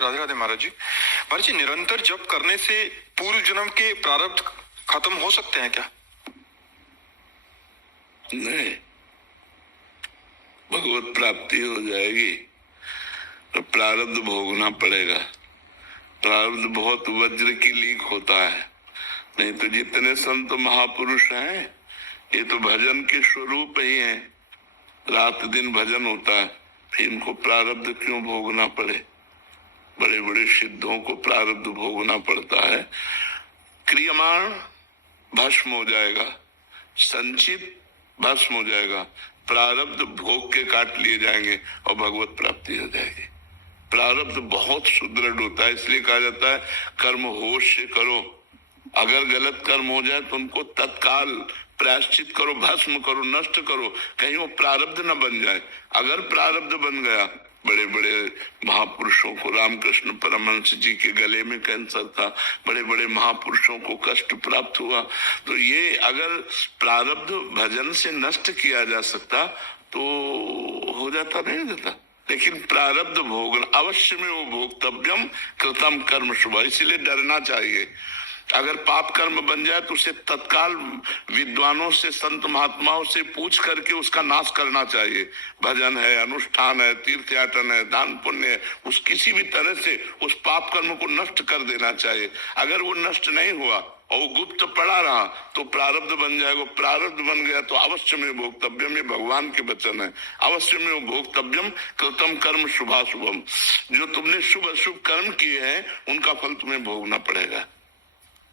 राधे राधे महाराज जी। महाराज जी, निरंतर जप करने से पूर्व जन्म के प्रारब्ध खत्म हो सकते हैं क्या? नहीं, भगवत प्राप्ति हो जाएगी तो प्रारब्ध भोगना पड़ेगा। प्रारब्ध बहुत वज्र की लीक होता है। नहीं तो जितने संत महापुरुष हैं ये तो भजन के स्वरूप ही हैं, रात दिन भजन होता है, फिर इनको प्रारब्ध क्यों भोगना पड़े? बड़े बड़े सिद्धों को प्रारब्ध भोगना पड़ता है। क्रियमाण भस्म हो जाएगा, संचित भस्म हो जाएगा, प्रारब्ध भोग के काट लिए जाएंगे और भगवत प्राप्ति हो जाएगी। प्रारब्ध बहुत सुदृढ़ होता है, इसलिए कहा जाता है कर्म होश से करो। अगर गलत कर्म हो जाए तो उनको तत्काल प्रायश्चित करो, भस्म करो, नष्ट करो, कहीं वो प्रारब्ध न बन जाए। अगर प्रारब्ध बन गया, बड़े बड़े महापुरुषों को, रामकृष्ण परमहंस जी के गले में कैंसर था, बड़े बड़े महापुरुषों को कष्ट प्राप्त हुआ, तो ये अगर प्रारब्ध भजन से नष्ट किया जा सकता तो हो जाता, नहीं जाता। लेकिन प्रारब्ध भोगन अवश्य में वो भोक्तव्यम कृतम कर्म शुभ, इसलिए डरना चाहिए। अगर पाप कर्म बन जाए तो उसे तत्काल विद्वानों से, संत महात्माओं से पूछ करके उसका नाश करना चाहिए। भजन है, अनुष्ठान है, तीर्थयाटन है, दान पुण्य है, उस किसी भी तरह से उस पाप कर्म को नष्ट कर देना चाहिए। अगर वो नष्ट नहीं हुआ और वो गुप्त पड़ा रहा तो प्रारब्ध बन जाएगा। प्रारब्ध बन गया तो अवश्य में भोक्तव्यम, ये भगवान के वचन है, अवश्य में वो भोक्तव्यम कृतम कर्म शुभाशुभम। जो तुमने शुभ अशुभ कर्म किए हैं उनका फल तुम्हें भोगना पड़ेगा।